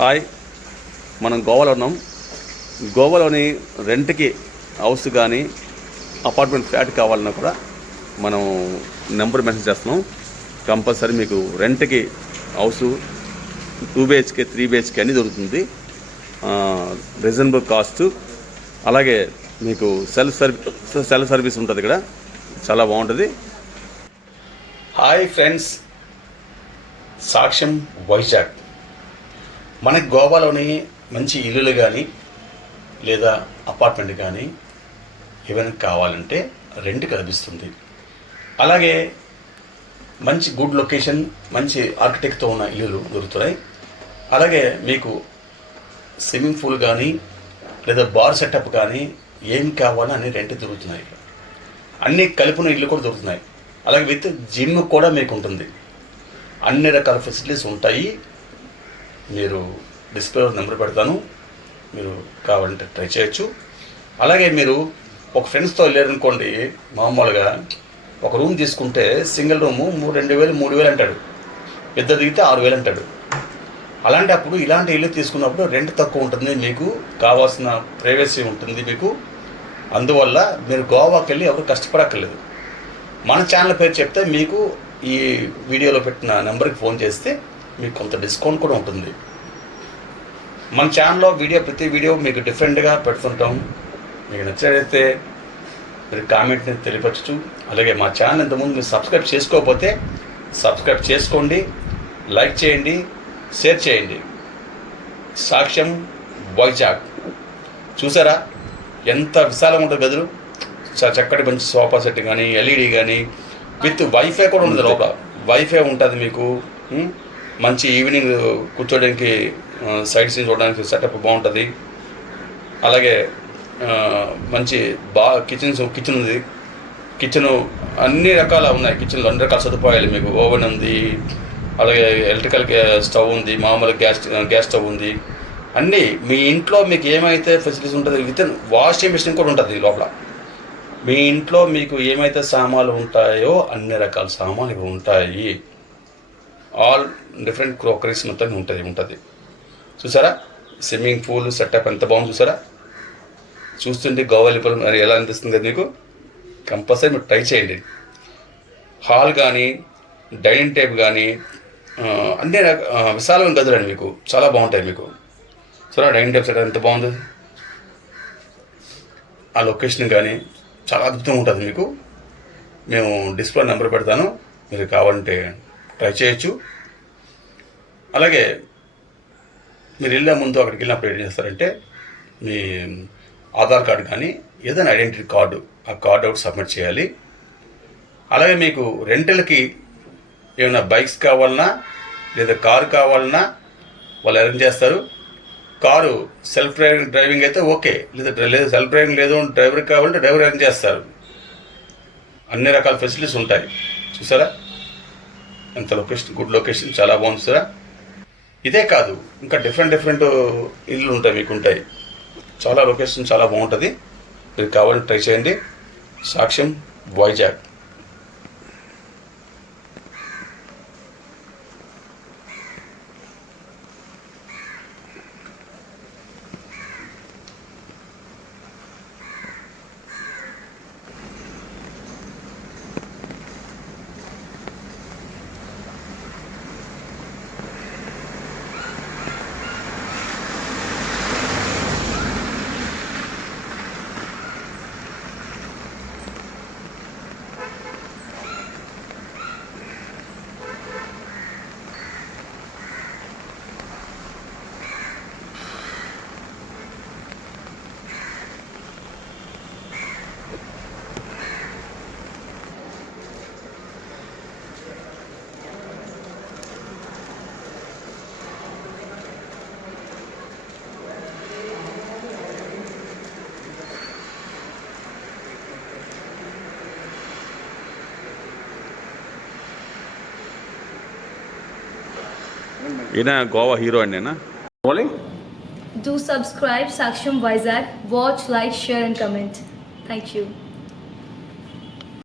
Hi, మనం గోవాలో ఉన్నాం. గోవాలోని రెంట్కి హౌస్ కానీ అపార్ట్మెంట్ ఫ్లాట్ కావాలన్నా కూడా మనం నెంబర్ మెన్షన్ చేస్తున్నాం. కంపల్సరీ మీకు రెంట్కి హౌస్ 2 BHK 3 BHK అన్నీ దొరుకుతుంది. Reasonable cost. అలాగే మీకు సెల్ఫ్ సర్వీస్ ఉంటుంది, ఇక్కడ చాలా బాగుంటుంది. హాయ్ ఫ్రెండ్స్, సాక్ష్యం వైజాగ్. మనకి గోవాలోని మంచి ఇల్లులు కానీ లేదా అపార్ట్మెంట్ కానీ ఏమైనా కావాలంటే రెంట్కి లభిస్తుంది. అలాగే మంచి గుడ్ లొకేషన్, మంచి ఆర్కిటెక్ట్తో ఉన్న ఇల్లులు దొరుకుతున్నాయి. అలాగే మీకు స్విమ్మింగ్ పూల్ కానీ లేదా బార్ సెటప్ కానీ ఏం కావాలో అన్ని రెంట్ దొరుకుతున్నాయి. అన్ని కలిపిన ఇల్లు కూడా దొరుకుతున్నాయి. అలాగే విత్ జిమ్ కూడా మీకు ఉంటుంది. అన్ని రకాల ఫెసిలిటీస్ ఉంటాయి. మీరు డిస్ప్లే నెంబర్ పెడతాను, మీరు కావాలంటే ట్రై చేయొచ్చు. అలాగే మీరు ఒక ఫ్రెండ్స్తో వెళ్ళారనుకోండి, మామూలుగా ఒక రూమ్ తీసుకుంటే సింగిల్ రూము 2,000 3,000 అంటాడు, పెద్ద దిగితే 6,000 అంటాడు. అలాంటి అప్పుడు ఇలాంటి ఇల్లు తీసుకున్నప్పుడు రెంట్ తక్కువ ఉంటుంది, మీకు కావాల్సిన ప్రైవసీ ఉంటుంది మీకు. అందువల్ల మీరు గోవాకి వెళ్ళి ఎవరు కష్టపడక్కర్లేదు. మన ఛానల్ పేరు చెప్తే మీకు ఈ వీడియోలో పెట్టిన నెంబర్కి ఫోన్ చేస్తే మీకు కొంత డిస్కౌంట్ కూడా ఉంటుంది. మన ఛానల్లో ప్రతి వీడియో మీకు డిఫరెంట్గా పెడుతుంటాం. మీకు నచ్చినట్లయితే మీరు కామెంట్ని తెలియపరచు. అలాగే మా ఛానల్ ఇంతకుముందు మీరు సబ్స్క్రైబ్ చేసుకోకపోతే సబ్స్క్రైబ్ చేసుకోండి, లైక్ చేయండి, షేర్ చేయండి. సాక్ష్యం వైజాగ్. చూసారా ఎంత విశాలంగా ఉంటుంది గదులు. చక్కటి మంచి సోఫా సెట్ కానీ LED కానీ విత్ వైఫై కూడా ఉంటుంది. లోపల వైఫై ఉంటుంది మీకు. మంచి ఈవినింగ్ కూర్చోడానికి సైడ్ సీన్ చూడడానికి సెటప్ బాగుంటుంది. అలాగే మంచి కిచెన్ ఉంది. కిచెన్ అన్ని రకాల ఉన్నాయి. కిచెన్లో అన్ని రకాల సదుపాయాలు మీకు. ఓవెన్ ఉంది, అలాగే ఎలక్ట్రికల్ స్టవ్ ఉంది, మామూలు గ్యాస్ స్టవ్ ఉంది. అన్నీ మీ ఇంట్లో మీకు ఏమైతే ఫెసిలిటీస్ ఉంటుంది, విత్ వాషింగ్ మిషన్ కూడా ఉంటుంది లోపల. మీ ఇంట్లో మీకు ఏమైతే సామాన్లు ఉంటాయో అన్ని రకాల సామాన్లు ఇక్కడ ఉంటాయి. ఆల్ డిఫరెంట్ క్రోకరీస్ మొత్తం ఉంటుంది. చూసారా స్విమ్మింగ్ పూల్ సెటప్ ఎంత బాగుంది చూసారా. చూస్తుంటే గోవా వెళ్ళిపోవడం ఎలా అనిపిస్తుంది కదా మీకు. కంపల్సరీ మీరు ట్రై చేయండి. హాల్ కానీ డైనింగ్ టేబుల్ కానీ అన్ని విశాలమైన గదులండి మీకు, చాలా బాగుంటాయి మీకు. సరే డైనింగ్ టేబుల్ సెటప్ ఎంత బాగుంది. ఆ లొకేషన్ కానీ చాలా అద్భుతంగా ఉంటుంది మీకు. మేము డిస్ప్లే నెంబర్ పెడతాను, మీరు కావాలంటే ట్రై చేయొచ్చు. అలాగే మీరు వెళ్ళే ముందు అక్కడికి వెళ్ళినప్పుడు ఏం చేస్తారంటే మీ ఆధార్ కార్డు కానీ ఏదైనా ఐడెంటిటీ కార్డు, ఆ కార్డు ఒకటి సబ్మిట్ చేయాలి. అలాగే మీకు రెంటల్కి ఏమైనా బైక్స్ కావాలన్నా లేదా కారు కావాలన్నా వాళ్ళు అరేంజ్ చేస్తారు. కారు సెల్ఫ్ డ్రైవింగ్ అయితే ఓకే, లేదా సెల్ఫ్ డ్రైవింగ్ లేదు డ్రైవర్ కావాలంటే డ్రైవర్ అరేంజ్ చేస్తారు. అన్ని రకాల ఫెసిలిటీస్ ఉంటాయి. చూసారా ఎంత లొకేషన్, గుడ్ లొకేషన్, చాలా బాగుంది చూసారా. ఇదే కాదు ఇంకా డిఫరెంట్ ఇల్లు ఉంటాయి మీకు ఉంటాయి. చాలా లొకేషన్ చాలా బాగుంటుంది. మీరు కావాలంటే ట్రై చేయండి. సాక్ష్యం వైజాగ్. ఈయన గోవా హీరో అండి. Do subscribe Saksham Vizag. Watch, like, share and comment. Thank you.